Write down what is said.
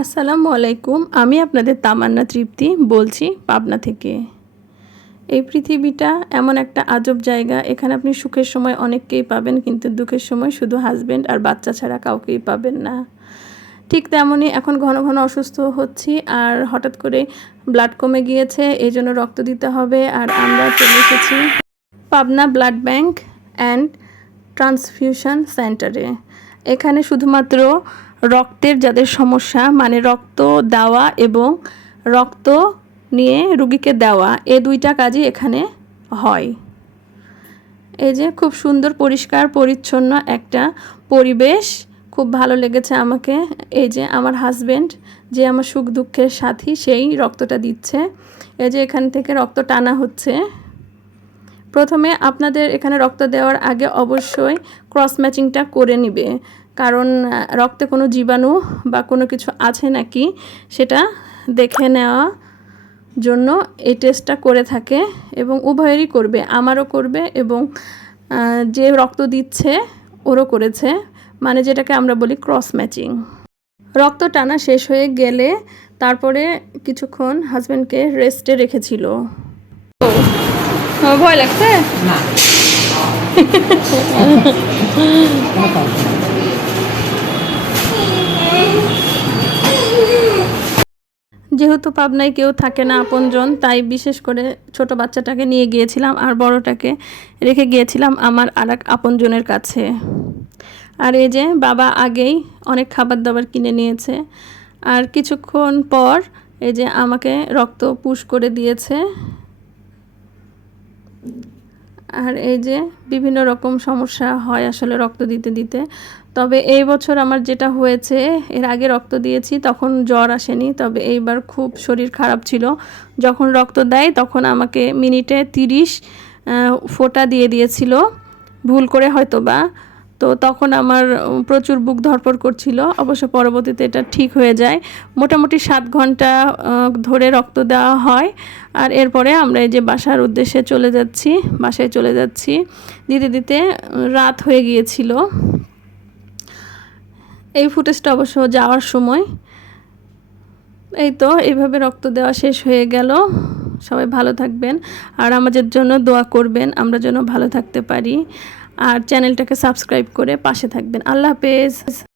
আসসালামু আলাইকুম, আমি আপনাদের তামান্না তৃপ্তি বলছি পাবনা থেকে। এই পৃথিবীটা এমন একটা আজব জায়গা, এখানে আপনি সুখের সময় অনেককেই পাবেন, কিন্তু দুঃখের সময় শুধু হাজব্যান্ড আর বাচ্চা ছাড়া কাউকেই পাবেন না। ঠিক তেমনই এখন ঘন ঘন অসুস্থ হচ্ছি, আর হঠাৎ করে ব্লাড কমে গিয়েছে এই জন্য রক্ত দিতে হবে, আর আমরা চলে এসেছি Pabna blood bank and transfusion সেন্টারে এখানে শুধুমাত্র রক্তের যাদের সমস্যা মানে রক্ত দেওয়া এবং রক্ত নিয়ে রুগীকে দেওয়া, এ দুইটা কাজই এখানে হয়। এই যে খুব সুন্দর, পরিষ্কার, পরিচ্ছন্ন একটা পরিবেশ। খুব ভালো লেগেছে আমাকে। এই যে আমার হাজবেন্ড যে আমার সুখ দুঃখের সাথী, সেই রক্তটা দিচ্ছে। এই যে এখান থেকে রক্ত টানা হচ্ছে। প্রথমে আপনাদের এখানে রক্ত দেওয়ার আগে অবশ্যই ক্রস ম্যাচিংটা করে নিবে। কারণ রক্তে কোনো জীবাণু বা কোনো কিছু আছে নাকি সেটা দেখে নেওয়া জন্য এই টেস্টটা করে থাকে এবং উভয়েরই করবে। আমারও করবে এবং যে রক্ত দিচ্ছে ওরও করেছে। মানে যেটাকে আমরা বলি ক্রস ম্যাচিং রক্ত টানা শেষ হয়ে গেলে তারপরে কিছুক্ষণ হাজব্যান্ডকে রেস্টে রেখেছিল। ভয় লাগছে? না। যেহেতু পাবনায় কেউ থাকে না আপনজন তাই বিশেষ করে ছোট বাচ্চাটাকে নিয়ে গিয়েছিলাম আর বড়টাকে রেখে গিয়েছিলাম আমার আর এক আপনজনের কাছে। আর এই যে বাবা আগেই অনেক খাবার দাবার কিনে নিয়েছে। আর কিছুক্ষণ পর এই যে আমাকে রক্ত পুশ করে দিয়েছে। আর এই যে বিভিন্ন রকম সমস্যা হয় আসলে রক্ত দিতে দিতে। তবে এই বছর আমার যেটা হয়েছে, এর আগে রক্ত দিয়েছি, তখন জ্বর আসেনি। তবে এইবার খুব শরীর খারাপ ছিল। যখন রক্ত দেয়, তখন আমাকে মিনিটে তিরিশ ফোটা দিয়ে দিয়েছিল। ভুল করে হয়তো বা তো তখন আমার প্রচুর বুক ধরপড় করছিল। অবশ্য পরবর্তীতে এটা ঠিক হয়ে যায়। মোটামুটি সাত ঘণ্টা ধরে রক্ত দেওয়া হয়। আর এরপরে আমরা এই যে বাসার উদ্দেশ্যে চলে যাচ্ছি, বাসায় চলে যাচ্ছি। দিতে দিতে রাত হয়ে গিয়েছিল। এই ফুটেজটা অবশ্য যাওয়ার সময়। এই তো, এইভাবে রক্ত দেওয়া শেষ হয়ে গেল। সবাই ভালো থাকবেন। আর আমাদের জন্য দোয়া করবেন। আমরা যেন ভালো থাকতে পারি। আর চ্যানেলটাকে সাবস্ক্রাইব করে পাশে থাকবেন। আল্লাহ হাফেজ।